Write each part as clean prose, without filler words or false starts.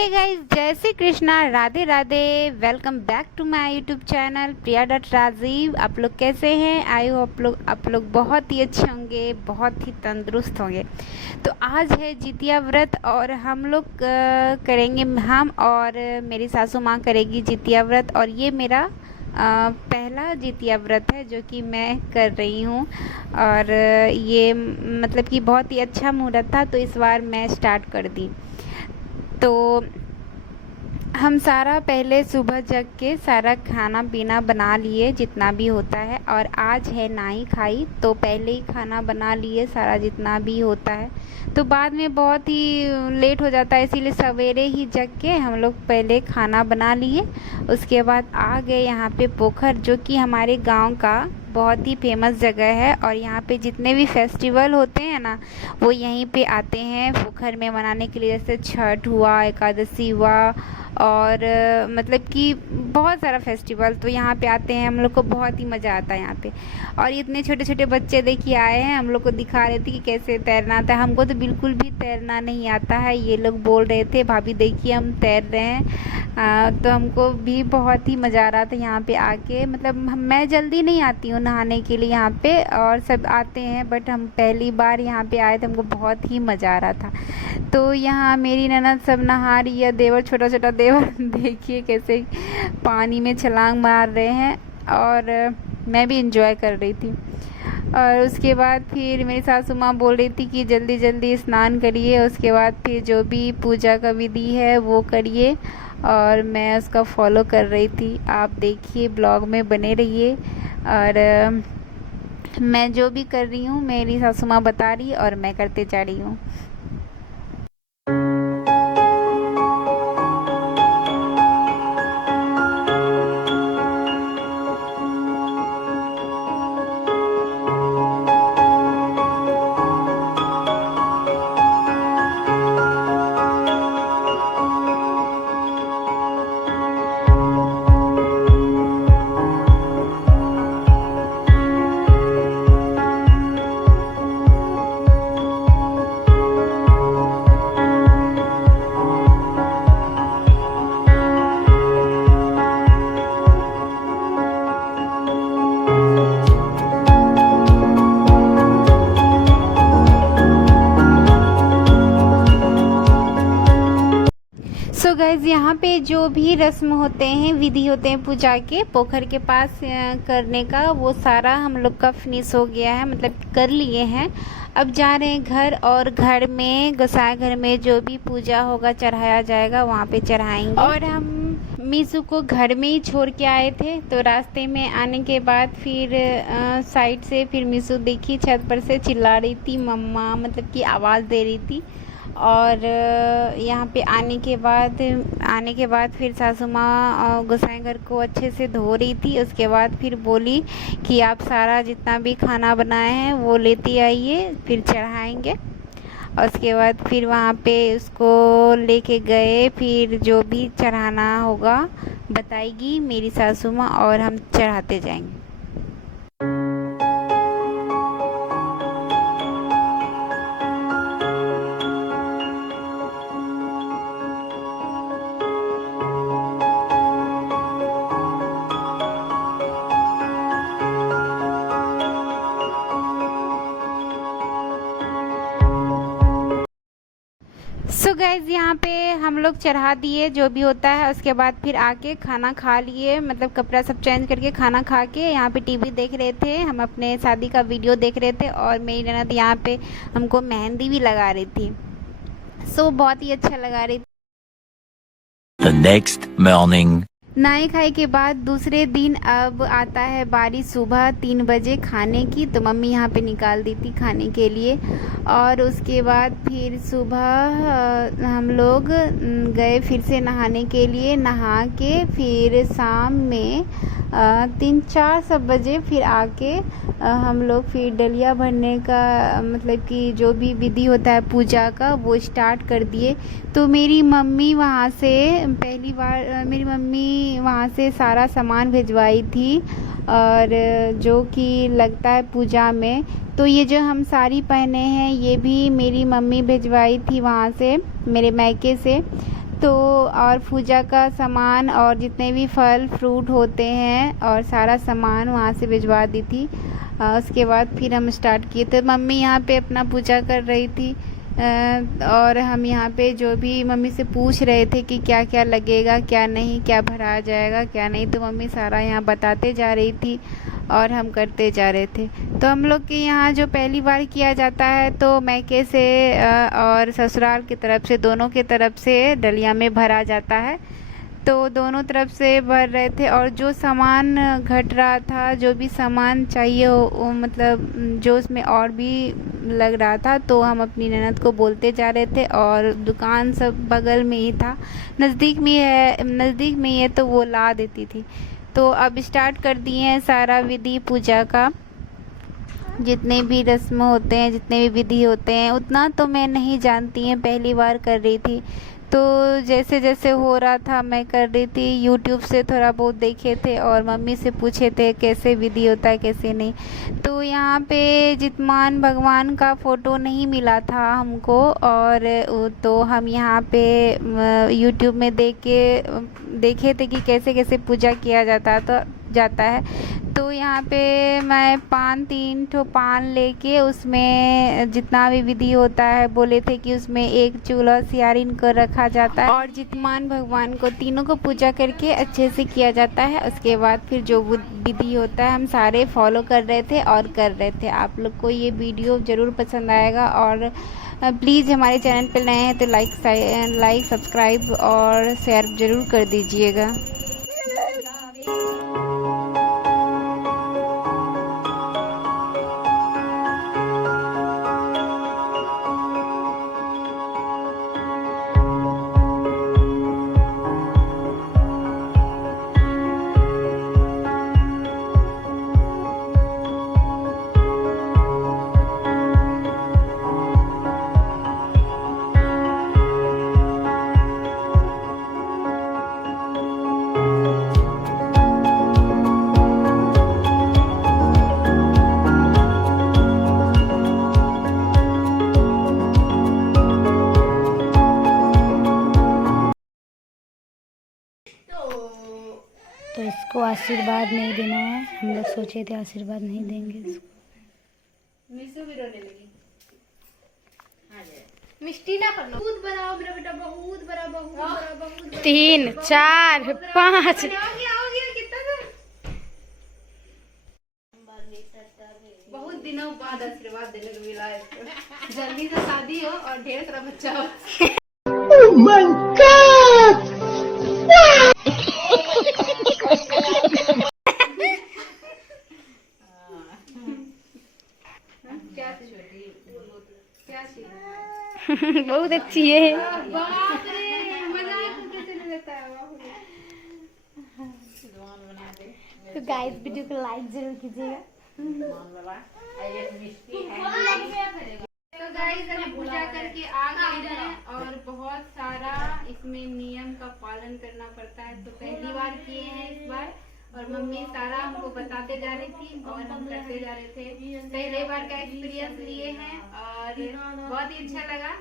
हे guys, जय Shri Krishna, Radhe Radhe. Welcome back to my YouTube channel Priya dot Rajeev. आप लोग कैसे हैं? आई होप आप लोग बहुत ही अच्छे होंगे, बहुत ही तंदुरुस्त होंगे। तो आज है जितिया व्रत और हम लोग करेंगे, हम और मेरी सासू माँ करेगी जितिया व्रत। और ये मेरा पहला जितिया व्रत है जो कि मैं कर रही हूँ। और ये मतलब कि बहुत ही अच्छा मुहूर्त था, तो इस बार मैं स्टार्ट कर दी। तो हम सारा पहले सुबह जग के सारा खाना पीना बना लिए जितना भी होता है। और आज है नाई खाई, तो पहले ही खाना बना लिए सारा जितना भी होता है। तो बाद में बहुत ही लेट हो जाता है, इसीलिए सवेरे ही जग के हम लोग पहले खाना बना लिए। उसके बाद आ गए यहाँ पे पोखर, जो कि हमारे गांव का बहुत ही फेमस जगह है। और यहाँ पे जितने भी फेस्टिवल होते हैं ना, वो यहीं पे आते हैं पोखर में मनाने के लिए। जैसे छठ हुआ, एकादशी हुआ, और मतलब कि बहुत सारा फेस्टिवल तो यहाँ पे आते हैं। हम लोग को बहुत ही मज़ा आता है यहाँ पे। और इतने छोटे छोटे बच्चे देखिए आए हैं, हम लोग को दिखा रहे थे कि कैसे तैरना आता है। हमको तो बिल्कुल भी तैरना नहीं आता है। ये लोग बोल रहे थे, भाभी देखिए हम तैर रहे हैं। तो हमको भी बहुत ही मज़ा आ रहा था यहाँ पे आके। मतलब मैं जल्दी नहीं आती हूँ नहाने के लिए यहाँ पे, और सब आते हैं, बट हम पहली बार यहाँ पे आए थे, हमको बहुत ही मज़ा आ रहा था। तो यहाँ मेरी ननद सब नहा रही है, देवर छोटा छोटा देवर देखिए कैसे पानी में छलांग मार रहे हैं, और मैं भी इंजॉय कर रही थी। और उसके बाद फिर मेरी सासू माँ बोल रही थी कि जल्दी जल्दी स्नान करिए, उसके बाद फिर जो भी पूजा का विधि है वो करिए। और मैं उसका फॉलो कर रही थी। आप देखिए, ब्लॉग में बने रहिए। और मैं जो भी कर रही हूँ मेरी सासू माँ बता रही और मैं करते जा रही हूँ। सो गाइज़, यहाँ पे जो भी रस्म होते हैं, विधि होते हैं पूजा के पोखर के पास करने का, वो सारा हम लोग का फिनिश हो गया है, मतलब कर लिए हैं। अब जा रहे हैं घर, और घर में गोसाई घर में जो भी पूजा होगा चढ़ाया जाएगा, वहाँ पे चढ़ाएंगे। और हम मीशू को घर में ही छोड़ के आए थे, तो रास्ते में आने के बाद फिर साइड से फिर मीशू देखी छत पर से चिल्ला रही थी मम्मा, मतलब कि आवाज़ दे रही थी। और यहाँ पे आने के बाद फिर सासू माँ गोसाई घर को अच्छे से धो रही थी। उसके बाद फिर बोली कि आप सारा जितना भी खाना बनाए हैं वो लेती आइए, फिर चढ़ाएंगे। और उसके बाद फिर वहाँ पे उसको लेके गए, फिर जो भी चढ़ाना होगा बताएगी मेरी सासू माँ, और हम चढ़ाते जाएंगे। सो गाइज, यहाँ पे हम लोग चढ़ा दिए जो भी होता है। उसके बाद फिर आके खाना खा लिए, मतलब कपड़ा सब चेंज करके खाना खा के यहाँ पे टीवी देख रहे थे। हम अपने शादी का वीडियो देख रहे थे, और मेरी ननद यहाँ पे हमको मेहंदी भी लगा रही थी। सो बहुत ही अच्छा लगा रही थी। The next morning. नाई खाई के बाद दूसरे दिन अब आता है बारी सुबह 3 बजे खाने की। तो मम्मी यहाँ पे निकाल दी थी खाने के लिए। और उसके बाद फिर सुबह हम लोग गए फिर से नहाने के लिए। नहा के फिर शाम में 3-4 सब बजे फिर आके हम लोग फिर डलिया भरने का, मतलब कि जो भी विधि होता है पूजा का, वो स्टार्ट कर दिए। तो मेरी मम्मी वहाँ से पहली बार मेरी मम्मी वहाँ से सारा सामान भिजवाई थी, और जो कि लगता है पूजा में। तो ये जो हम साड़ी पहने हैं ये भी मेरी मम्मी भिजवाई थी वहाँ से, मेरे मायके से। तो और पूजा का सामान और जितने भी फल फ्रूट होते हैं और सारा सामान वहाँ से भिजवा दी थी। उसके बाद फिर हम स्टार्ट किए थे। मम्मी यहाँ पे अपना पूजा कर रही थी और हम यहाँ पे जो भी मम्मी से पूछ रहे थे कि क्या क्या लगेगा, क्या नहीं, क्या भरा जाएगा, क्या नहीं, तो मम्मी सारा यहाँ बताते जा रही थी और हम करते जा रहे थे। तो हम लोग के यहाँ जो पहली बार किया जाता है तो मैके से और ससुराल की तरफ से, दोनों की तरफ से डलिया में भरा जाता है। तो दोनों तरफ से भर रहे थे और जो सामान घट रहा था, जो भी सामान चाहिए वो मतलब जो उसमें और भी लग रहा था, तो हम अपनी ननद को बोलते जा रहे थे। और दुकान सब बगल में ही था, नज़दीक में ही है तो वो ला देती थी। तो अब स्टार्ट कर दिए हैं सारा विधि पूजा का। जितने भी रस्म होते हैं, जितने भी विधि होते हैं, उतना तो मैं नहीं जानती हैं, पहली बार कर रही थी। तो जैसे जैसे हो रहा था मैं कर रही थी। यूट्यूब से थोड़ा बहुत देखे थे और मम्मी से पूछे थे कैसे विधि होता है कैसे नहीं। तो यहाँ पे जितमान भगवान का फ़ोटो नहीं मिला था हमको, और तो हम यहाँ पे यूट्यूब में देखे थे कि कैसे कैसे पूजा किया जाता है। तो यहाँ पे मैं 3 ठो पान लेके उसमें जितना भी विधि होता है बोले थे कि उसमें एक चूल्हा सियारिन को रखा जाता है और जितमान भगवान को तीनों को पूजा करके अच्छे से किया जाता है। उसके बाद फिर जो विधि होता है हम सारे फॉलो कर रहे थे और कर रहे थे। आप लोग को ये वीडियो ज़रूर पसंद आएगा और प्लीज़ हमारे चैनल पर नए हैं तो लाइक सब्सक्राइब और शेयर ज़रूर कर दीजिएगा। तो इसको आशीर्वाद नहीं देना है। हम लोग सोचे थे आशीर्वाद नहीं देंगे इसको। मिष्टी ना करना। बहुत बड़ा मेरा बेटा, बहुत बड़ा, बहुत बड़ा, बहुत बड़ा। 3 4 5 बहुत दिनों बाद आशीर्वाद देने को मिला है इसको। जल्दी से शादी हो और ढेर सारा बच्चा हो। Oh my God! बहुत अच्छी है। बाप रे, मजाक कैसे नहीं लेता है। तो गाइस वीडियो को लाइक जरूर कीजिएगा। तो गाइस अभी पूजा करके आ गए हैं और बहुत सारा इसमें नियम का पालन करना पड़ता है। तो पहली बार किए हैं इस बार और मम्मी सारा हमको बताते जा रही थी और हम करते जा रहे थे। पहले बार का एक्सपीरियंस लिए हैं और बहुत ही अच्छा लगा।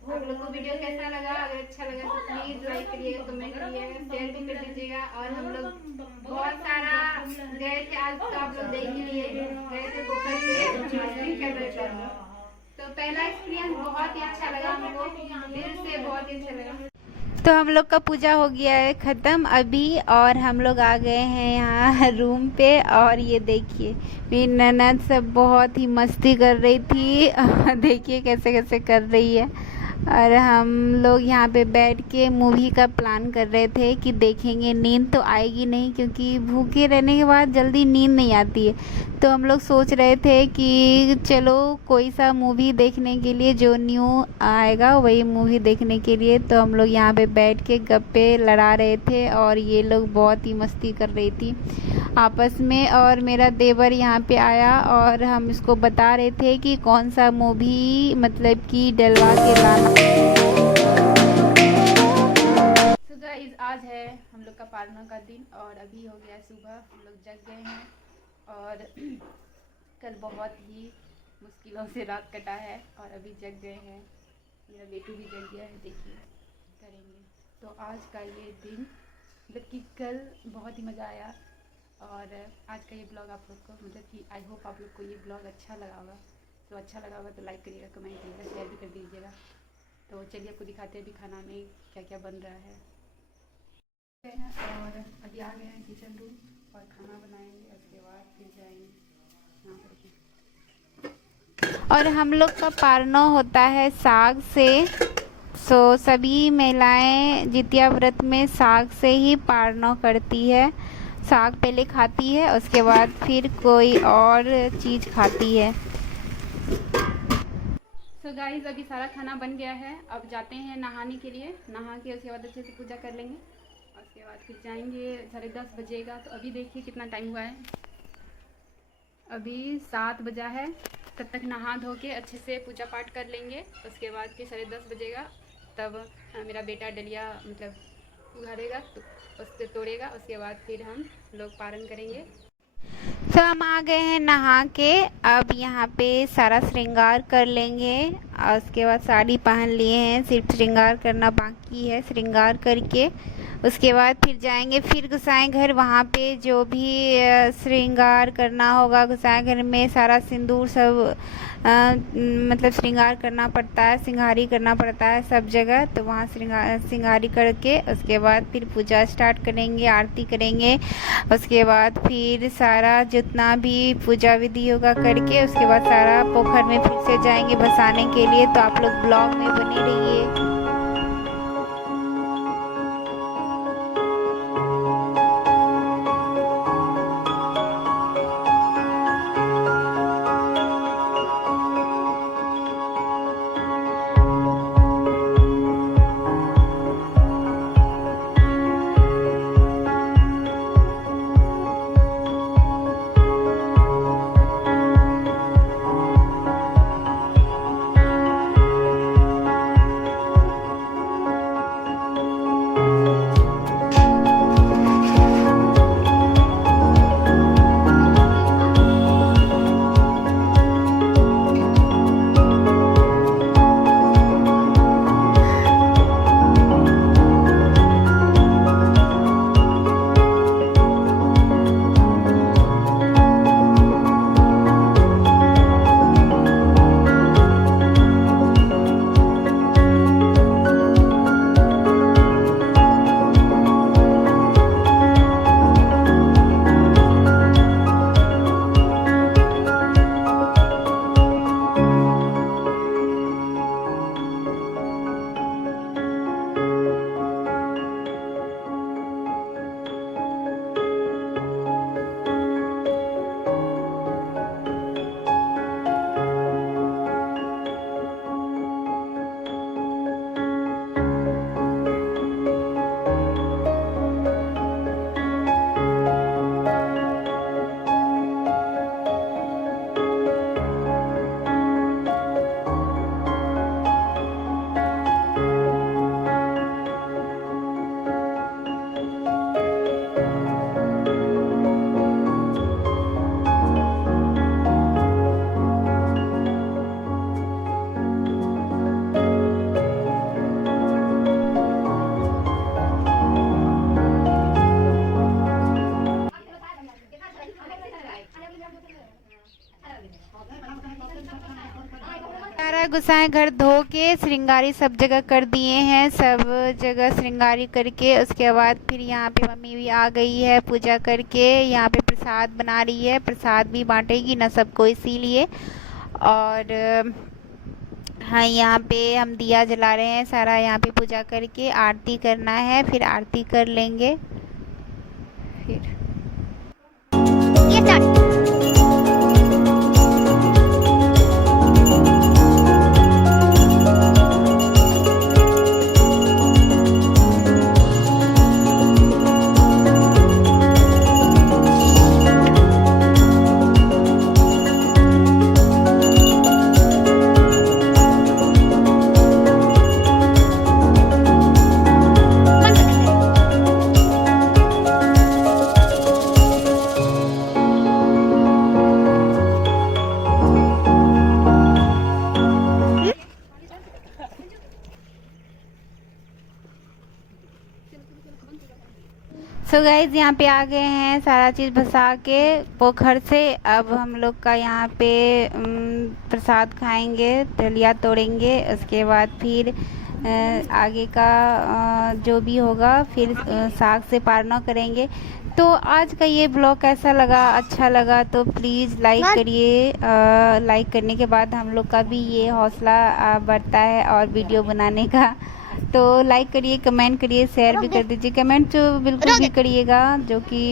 और आप लोग को वीडियो कैसा लगा? अगर अच्छा लगा तो प्लीज लाइक करिएगा, कमेंट करिएगा, शेयर भी कर दीजिएगा। और हम लोग बहुत सारा गए थे, आज तो आप लोग देख ही लिए, गए थे पोखर पे। तो पहला एक्सपीरियंस बहुत ही अच्छा लगा हमको, दिल से बहुत ही अच्छा लगा। तो हम लोग का पूजा हो गया है ख़त्म अभी और हम लोग आ गए हैं यहाँ रूम पे। और ये देखिए मेरी ननद सब बहुत ही मस्ती कर रही थी देखिए कैसे कैसे कर रही है। और हम लोग यहाँ पे बैठ के मूवी का प्लान कर रहे थे कि देखेंगे। नींद तो आएगी नहीं क्योंकि भूखे रहने के बाद जल्दी नींद नहीं आती है। तो हम लोग सोच रहे थे कि चलो कोई सा मूवी देखने के लिए जो न्यू आएगा वही मूवी देखने के लिए। तो हम लोग यहाँ पे बैठ के गप्पे लड़ा रहे थे और ये लोग बहुत ही मस्ती कर रही थी आपस में। और मेरा देवर यहाँ पे आया और हम इसको बता रहे थे कि कौन सा मूवी मतलब कि डलवा के लाना। तो गाइस आज है हम लोग का पालना का दिन और अभी हो गया सुबह। हम लोग जग गए हैं और कल बहुत ही मुश्किलों से रात कटा है और अभी जग गए हैं। मेरा बेटू भी जग गया है, देखिए करेंगे। तो आज का ये दिन मतलब कि कल बहुत ही मज़ा आया, और आज का ये ब्लॉग आप लोग को मतलब कि आई होप आप लोग को ये ब्लॉग अच्छा लगा होगा। तो अच्छा लगा होगा तो लाइक करिएगा, कमेंट करिएगा, शेयर भी कर दीजिएगा। तो चलिए आपको दिखाते हैं अभी खाना में क्या क्या बन रहा है। और अभी आ गए हैं किचन रूम और खाना बनाएंगे, उसके बाद फिर जाएंगे यहाँ करके। और हम लोग का पारनो होता है साग से। सो सभी महिलाएं जितिया व्रत में साग से ही पारनो करती है। साग पहले खाती है, उसके बाद फिर कोई और चीज़ खाती है। सो गाइस अभी सारा खाना बन गया है, अब जाते हैं नहाने के लिए। नहा के उसके बाद अच्छे से पूजा कर लेंगे, उसके बाद फिर जाएंगे। 10:30 बजेगा। तो अभी देखिए कितना टाइम हुआ है, अभी 7 बजा है। तब तक नहा धो के अच्छे से पूजा पाठ कर लेंगे, उसके बाद फिर 10:30 बजेगा। तब मेरा बेटा डलिया मतलब उघाड़ेगा, तो उससे तोड़ेगा, उसके बाद फिर हम लोग पारण करेंगे। तो हम आ गए हैं नहा के। अब यहाँ पे सारा श्रृंगार कर लेंगे, और उसके बाद साड़ी पहन लिए हैं, सिर्फ श्रृंगार करना बाकी है। श्रृंगार करके उसके बाद फिर जाएंगे फिर गोसाई घर। वहाँ पे जो भी श्रृंगार करना होगा गोसाई घर में, सारा सिंदूर सब मतलब श्रृंगार करना पड़ता है, सिंगारी करना पड़ता है सब जगह। तो वहाँ सिंगारी करके उसके बाद फिर पूजा स्टार्ट करेंगे, आरती करेंगे। उसके बाद फिर सारा जितना भी पूजा विधि होगा करके उसके बाद सारा पोखर में फिर से जाएंगे भसाने के लिए। तो आप लोग ब्लॉग में बने रहिए। सारा गोसाई घर धो के श्रृंगारी सब जगह कर दिए हैं, सब जगह श्रृंगारी करके उसके बाद फिर यहाँ पे मम्मी भी आ गई है पूजा करके। यहाँ पे प्रसाद बना रही है, प्रसाद भी बांटेगी ना सबको, इसीलिए। और हाँ, यहाँ पे हम दिया जला रहे हैं सारा। यहाँ पे पूजा करके आरती करना है, फिर आरती कर लेंगे फिर सो गाइज यहाँ पे आ गए हैं सारा चीज़ भसा के पोखर से। अब हम लोग का यहाँ पे प्रसाद खाएंगे, डलिया तोड़ेंगे, उसके बाद फिर आगे का जो भी होगा फिर साग से पारना करेंगे। तो आज का ये ब्लॉग कैसा लगा, अच्छा लगा तो प्लीज़ लाइक करिए। लाइक करने के बाद हम लोग का भी ये हौसला बढ़ता है और वीडियो बनाने का। तो लाइक करिए, कमेंट करिए, शेयर भी कर दीजिए। कमेंट जो बिल्कुल भी करिएगा जो कि